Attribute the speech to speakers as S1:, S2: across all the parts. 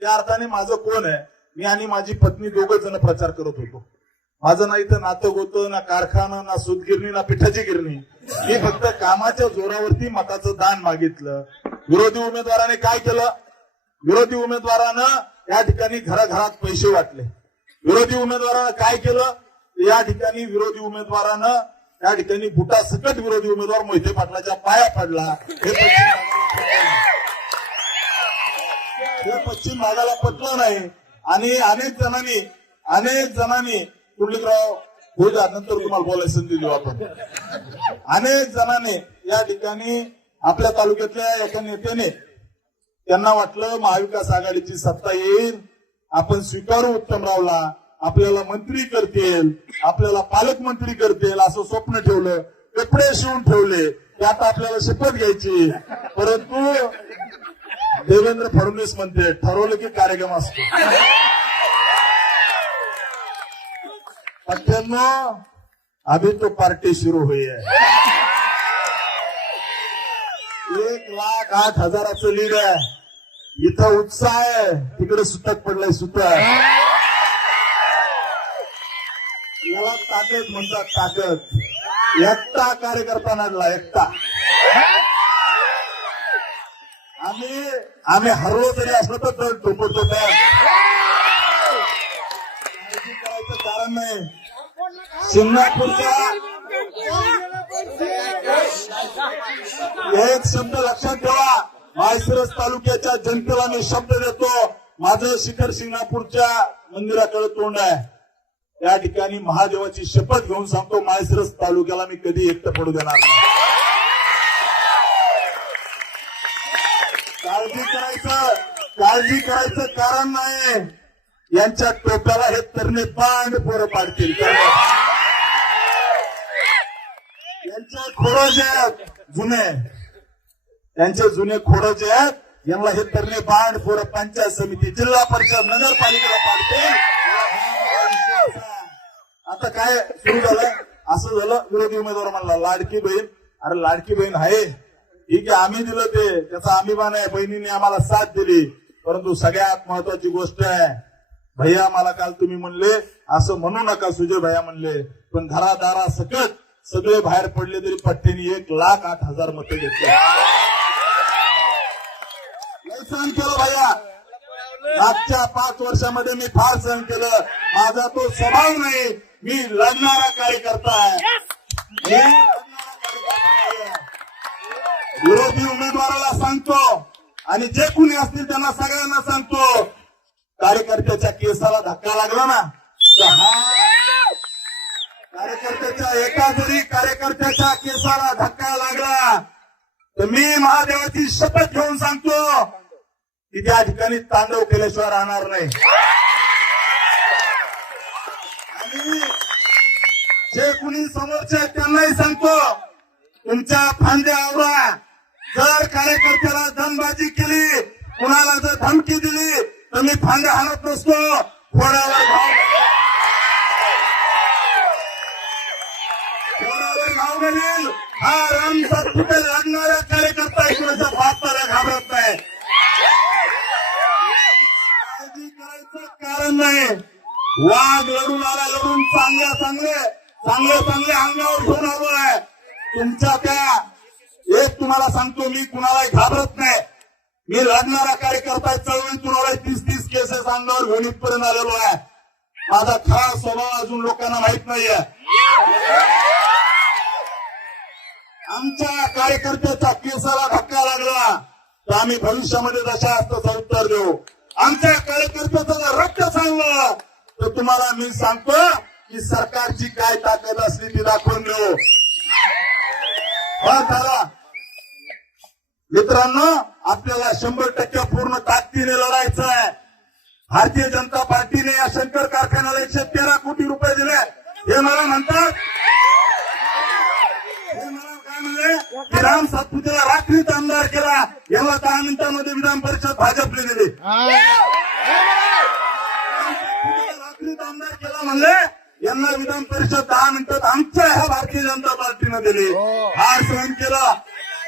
S1: त्या अर्थाने माझं कोण आहे मी आणि माझी पत्नी दोघ जण प्रचार करत होतो माझं नाही इथं नातं होतं ना कारखाना ना सुतगिरणी ना पिठाची गिरणी मी फक्त कामाच्या जोरावरती मताचं दान मागितलं विरोधी उमेदवाराने काय केलं विरोधी उमेदवारानं या ठिकाणी घराघरात पैसे वाटले विरोधी उमेदवारानं काय केलं या ठिकाणी विरोधी उमेदवारानं या ठिकाणी बुटा सकट विरोधी उमेदवार मोहिते पाटलाच्या पाया पडला हे हे पश्चिम भागाला पटलं नाही आणि अनेक जणांनी अनेक जणांनी कुंडलिकराव भोजा नंतर तुम्हाला बोलायला संधी देऊ आपण अनेक जणांनी या ठिकाणी आपल्या तालुक्यातल्या एका नेत्याने त्यांना वाटलं महाविकास आघाडीची सत्ता येईल आपण स्वीकारू उत्तमरावला आपल्याला मंत्री करतील आपल्याला पालकमंत्री करतील असं स्वप्न ठेवलं कपडे शिवून ठेवले आता आपल्याला शपथ घ्यायची परंतु देवेंद्र फडणवीस म्हणते ठरवलं की कार्यक्रम असतो अठ्ठ्याण्णव अभी तो पार्टी सुरू होई है एक लाख आठ हजाराचं लीड आहे इथं उत्साह आहे तिकडे सुतक पडलंय सुत याला ताकद म्हणतात ताकद एकटा कार्यकर्ता एकता एकटा आम्ही आम्ही हरलो तरी असलो तर टोपडतो कारण नाही सिंगापूरचा एक शब्द लक्षात ठेवा माहेरस तालुक्याच्या जनतेला मी शब्द देतो माझं शिखर सिंगापूरच्या मंदिराकडे तोंड आहे या ठिकाणी महादेवाची शपथ घेऊन सांगतो मायसरस तालुक्याला मी कधी एकटं पडू देणार नाही काळजी करायचं काळजी करायचं कारण नाही यांच्या टोप्याला हे तरणे बांध पोरं पाडतील यांच्या जे आहेत जुने यांचे जुने जे आहेत यांना हे तरणे बांध पोरं पंचायत समिती जिल्हा परिषद नगरपालिकेला पाडतील आता काय सुरू झालं असं झालं विरोधी उमेदवार म्हणला लाडकी बहीण अरे लाडकी बहीण आहे ठीक आहे आम्ही दिलं ते त्याचा अभिमान आहे बहिणीने आम्हाला साथ दिली परंतु सगळ्यात महत्वाची गोष्ट आहे भैया मला काल तुम्ही म्हणले असं म्हणू नका सुजय भैया म्हणले पण घरादारा सकट सगळे बाहेर पडले तरी पट्टीने एक लाख आठ हजार मते घेतले सहन केलं भैया मागच्या पाच वर्षामध्ये मी फार सहन केलं माझा तो स्वभाव नाही मी लढणारा कार्यकर्ता आहे विरोधी उमेदवाराला सांगतो आणि जे कुणी असतील त्यांना सगळ्यांना सांगतो कार्यकर्त्याच्या केसाला धक्का लागला ना तर हा कार्यकर्त्याच्या एका जरी कार्यकर्त्याच्या केसाला धक्का लागला तर मी महादेवाची शपथ घेऊन सांगतो की त्या ठिकाणी तांडव केल्याशिवाय राहणार नाही आणि जे कुणी समोरचे त्यांनाही सांगतो तुमच्या फांद्या आवरा जर कार्यकर्त्याला दमबाजी केली कुणाला जर धमकी दिली तर मी फांद्या हरत नसतो घोड्यावर घाव घोड्यावर घाव घालील हा राम कुठे लागणाऱ्या कार्यकर्ता कुणाच्या भारताला घाबरत नाही काळजी करायचं कारण नाही वाघ लढून आला लढून चांगल्या चांगले चांगले चांगले अंगावर घेऊन आलो आहे तुमच्या त्या एक तुम्हाला सांगतो मी कुणालाही घाबरत नाही मी लढणारा कार्यकर्ता चळवळी तुम्हाला तीस तीस केसेस अंगावर घेऊन इथपर्यंत आलेलो आहे माझा खरा स्वभाव अजून लोकांना माहित नाहीये आमच्या कार्यकर्त्याच्या केसाला धक्का लागला तर आम्ही भविष्यामध्ये जशा असताचा उत्तर देऊ आमच्या कार्यकर्त्याचा रक्त सांगलं तर तुम्हाला मी सांगतो की सरकारची काय ताकद असली ती दाखवून देऊ झाला मित्रांनो आपल्याला शंभर टक्के पूर्ण ताकदीने लढायचं आहे भारतीय जनता पार्टीने या शंकर कारखान्याला एकशे तेरा कोटी रुपये दिले हे मला म्हणतात हे मला काय म्हणले की राम सातपुतेला रात्रीत आमदार केला याला दहा मिनिटांमध्ये विधान परिषद भाजपने दिली रात्रीत आमदार केला म्हणले यांना विधान परिषद दहा मिनिटात आमच्या ह्या भारतीय जनता पार्टीनं दिली हो. हार सहन केला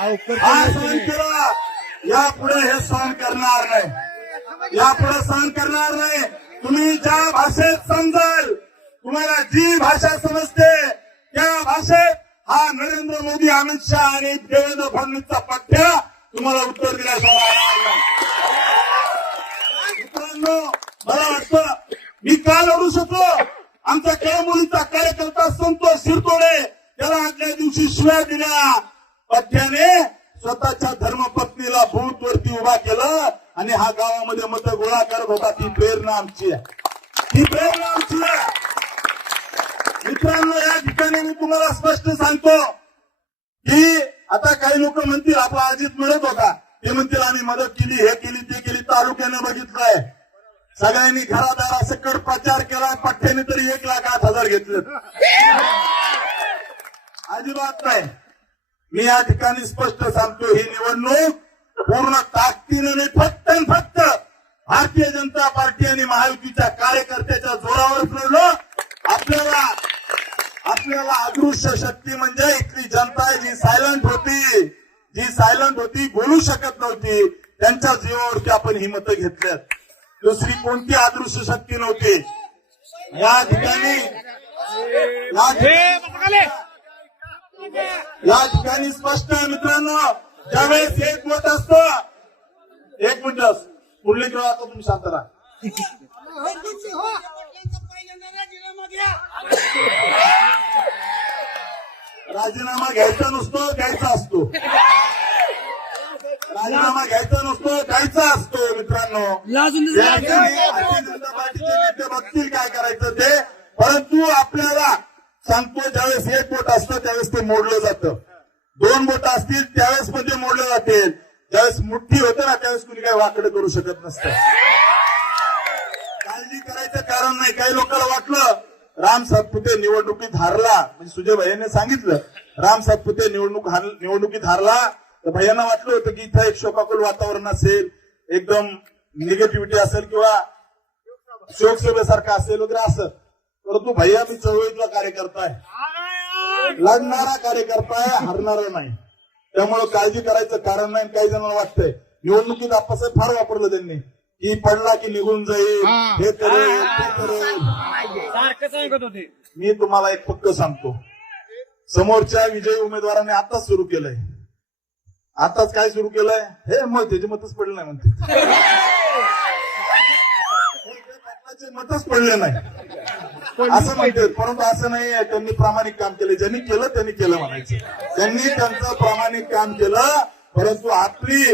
S1: यापुढे हे सहन करणार नाही यापुढे सहन करणार नाही तुम्ही ज्या भाषेत समजाल तुम्हाला जी भाषा समजते त्या भाषेत हा नरेंद्र मोदी अमित शहा आणि देवेंद्र फडणवीसचा पठ्या तुम्हाला उत्तर दिल्याशिवाय मला वाटतं मी का लढू शकलो आमचा कळमुलीचा कार्यकर्ता संतोष शिरतोडे त्याला आदल्या दिवशी शिवाय दिल्या पठ्याने स्वतःच्या धर्मपत्नीला भूत वरती उभा केलं आणि हा गावामध्ये मत गोळा करत होता ती प्रेरणा आमची आहे ही प्रेरणा आमची आहे मित्रांनो या ठिकाणी मी तुम्हाला स्पष्ट सांगतो की आता काही लोक म्हणतील आपला अजित मिळत होता ते म्हणतील आम्ही मदत केली हे केली ते केली तालुक्याने बघितलंय सगळ्यांनी घरादारा सकट प्रचार केला पठ्याने तरी एक लाख आठ हजार घेतले अजिबात नाही मी या ठिकाणी स्पष्ट सांगतो ही निवडणूक पूर्ण ताकदीनं नाही फक्त फक्त भारतीय जनता पार्टी आणि महायुतीच्या कार्यकर्त्याच्या जोरावर लढलो आपल्याला आपल्याला अदृश्य शक्ती म्हणजे इथली जनता जी सायलंट होती जी सायलंट होती बोलू शकत नव्हती त्यांच्या जीवावरती आपण ही मतं घेतल्यात दुसरी कोणती अदृश्य शक्ती नव्हती या ठिकाणी या ठिकाणी स्पष्ट आहे मित्रांनो ज्यावेळेस एक मत असत एक मिनिट पुढली ग्रह आता तुम्ही शांत राजीनामा घ्यायचा नसतो घ्यायचा असतो राजीनामा घ्यायचा नसतो घ्यायचा असतो मित्रांनो भारतीय जनता पार्टीचे नेते बघतील काय करायचं ते परंतु आपल्याला सांगतो ज्यावेळेस एक बोट असतो त्यावेळेस ते मोडलं जातं दोन बोट असतील त्यावेळेस पण ते म्हणजे मोडलं जातील ज्यावेळेस मुठ्ठी होतं ना त्यावेळेस कुणी काही वाकड करू शकत नसतं काळजी करायचं कारण नाही काही लोकांना वाटलं राम सातपुते निवडणुकीत हारला म्हणजे सुजय भैयाने सांगितलं राम सातपुते निवडणूक निवडणुकीत हारला तर भैयांना वाटलं होतं की इथं एक शोकाकुल वातावरण असेल एकदम निगेटिव्हिटी असेल किंवा शोकसभेसारखं असेल वगैरे असं परंतु भैया मी चळवळीतला कार्यकर्ता आहे लढणारा कार्यकर्ता आहे हरणारा नाही त्यामुळे काळजी करायचं कारण नाही काही जणांना वाटतंय निवडणुकीत आपसे फार वापरलं त्यांनी की पडला की निघून जाईल हे करेल मी तुम्हाला एक पक्क सांगतो समोरच्या विजयी उमेदवाराने आताच सुरू केलंय आताच काय सुरू केलंय हे मग त्याची मतच पडलं नाही म्हणते मतच पडले नाही असं म्हणतात परंतु असं नाही त्यांनी प्रामाणिक काम केलं ज्यांनी केलं त्यांनी केलं म्हणायचं त्यांनी त्यांचं प्रामाणिक काम केलं परंतु आपली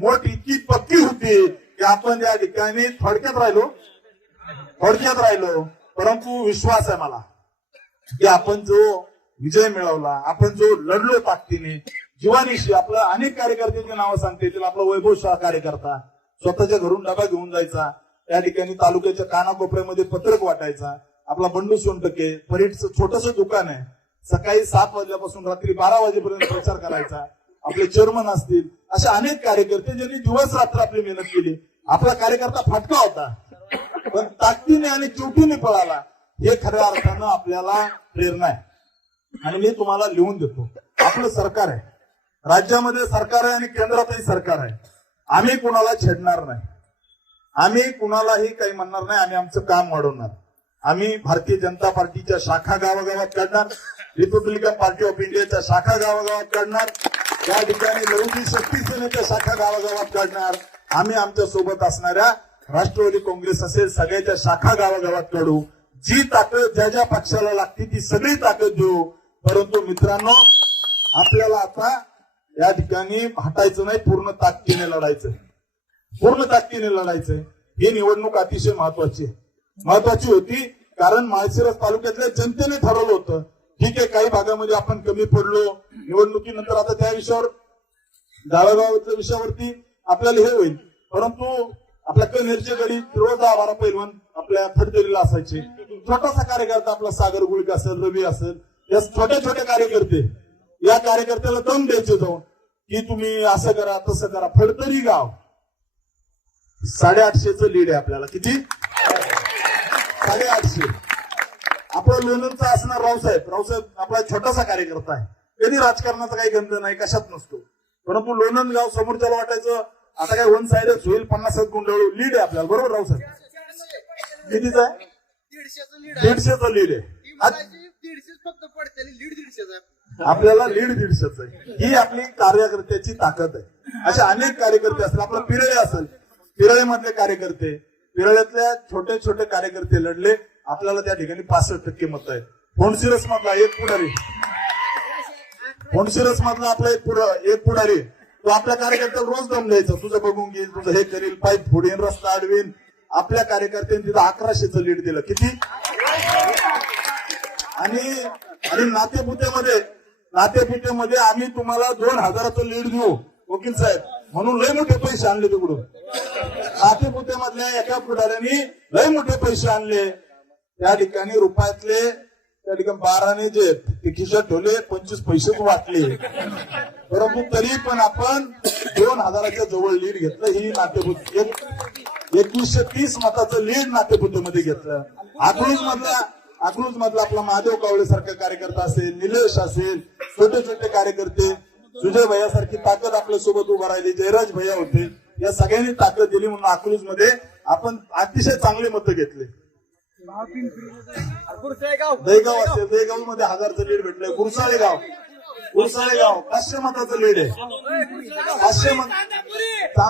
S1: मोठ इतकी पक्की होती की आपण या ठिकाणी थोडक्यात राहिलो थोडक्यात राहिलो परंतु विश्वास आहे मला की आपण जो विजय मिळवला आपण जो लढलो ताकदीने जीवानीशी आपलं अनेक कार्यकर्त्यांची नावं सांगते त्याला आपला वैभव कार्यकर्ता स्वतःच्या घरून डबा घेऊन जायचा त्या ठिकाणी तालुक्याच्या कानाकोपऱ्यामध्ये पत्रक वाटायचा आपला बंडू टक्के परीठचं छोटस दुकान आहे सकाळी सात वाजल्यापासून रात्री बारा वाजेपर्यंत प्रचार करायचा आपले चेअरमन असतील असे अनेक कार्यकर्ते ज्यांनी दिवस रात्र आपली मेहनत केली आपला कार्यकर्ता फटका होता पण ताकदीने आणि चिवटीने पळाला हे खऱ्या अर्थानं आपल्याला प्रेरणा आहे आणि मी तुम्हाला लिहून देतो आपलं सरकार आहे राज्यामध्ये सरकार आहे आणि केंद्रातही सरकार आहे आम्ही कोणाला छेडणार नाही आम्ही कुणालाही काही म्हणणार नाही आम्ही आमचं काम वाढवणार आम्ही भारतीय जनता पार्टीच्या शाखा गावागावात काढणार रिपब्लिकन पार्टी ऑफ इंडियाच्या शाखा गावागावात काढणार त्या ठिकाणी लवकर शक्ती सेनेच्या शाखा गावागावात काढणार आम्ही आमच्या सोबत असणाऱ्या राष्ट्रवादी काँग्रेस असेल सगळ्याच्या शाखा गावागावात काढू जी ताकद ज्या ज्या पक्षाला लागते ती सगळी ताकद देऊ परंतु मित्रांनो आपल्याला आता या ठिकाणी हटायचं नाही पूर्ण ताकदीने लढायचं पूर्ण ताकदीने लढायचंय ही निवडणूक अतिशय महत्वाची आहे महत्वाची होती कारण माळशिरस तालुक्यातल्या जनतेने ठरवलं होतं ठीक आहे काही भागामध्ये आपण कमी पडलो निवडणुकीनंतर आता त्या विषयावर जाळगाव विषयावरती आपल्याला हे होईल परंतु आपल्या कन्हेरचे गडी दहा बारा पैलवान आपल्या फडतरीला असायचे छोटासा कार्यकर्ता आपला सागर गुळका असेल रवी असेल या छोटे छोटे कार्यकर्ते या कार्यकर्त्याला दम द्यायचे होतो की तुम्ही असं करा तसं करा फडतरी गाव साडेआठशेच लीड आहे आपल्याला किती साडेआठशे आपलं लोणंदचा असणार रावसाहेब रावसाहेब आपला छोटासा कार्यकर्ता आहे कधी राजकारणाचा काही गंध नाही कशात नसतो परंतु लोणंद गाव समोर त्याला वाटायचं आता काय वन साईडच होईल पन्नास गुंडळू लीड आहे आपल्याला बरोबर रावसाहेब कितीच आहे दीडशेचं लीड आहे फक्त आपल्याला लीड दीडशेच आहे ही आपली कार्यकर्त्याची ताकद आहे अशा अनेक कार्यकर्ते असतील आपला पिरळे असेल पिरळेमधले कार्यकर्ते पिरळ्यातल्या छोटे छोटे कार्यकर्ते लढले आपल्याला त्या ठिकाणी पासष्ट टक्के मत आहे फोनसिरस मधला एक पुढारी फोनसिरस मधला आपला एक पुढ एक पुढारी तो आपल्या कार्यकर्त्या रोज दम द्यायचा तुझं बघून घेईल तुझं हे करील पाईप फोडेन रस्ता अडवेन आपल्या कार्यकर्त्यांनी तिथं अकराशेचं लीड दिलं किती आणि आणि नातेपुत्यामध्ये नातेपुत्यामध्ये आम्ही तुम्हाला दोन हजाराचं लीड देऊ वकील साहेब म्हणून लय मोठे पैसे आणले तिकडून साथी मधल्या एका पुढाऱ्याने लय मोठे पैसे आणले त्या ठिकाणी रुपयातले त्या ठिकाणी बाराने जे खिशात ठेवले पंचवीस पैसेच वाटले परंतु तरी पण आपण दोन हजाराच्या जवळ लीड घेतलं ही नाट्यभूत एकवीसशे तीस मताचं लीड मध्ये घेतलं अकलूज मधला अकलूज मधला आपला महादेव कावळे सारखा कार्यकर्ता असेल निलेश असेल छोटे छोटे कार्यकर्ते सुजय भैयासारखी ताकद आपल्या सोबत उभं राहिली जयराज भैया होते या सगळ्यांनी ताकद दिली म्हणून अकलूज मध्ये आपण अतिशय चांगले मत घेतले देगाव असेल मध्ये हजारचं लीड भेटलंय कुरसाळे गाव कुरसाळे गाव पाचशे मताचं लीड आहे पाचशे मत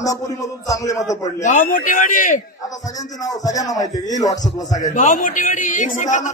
S1: मधून चांगले मत पडले
S2: आता
S1: सगळ्यांचे नाव सगळ्यांना माहिती येईल व्हॉट्सअपला सगळ्यांना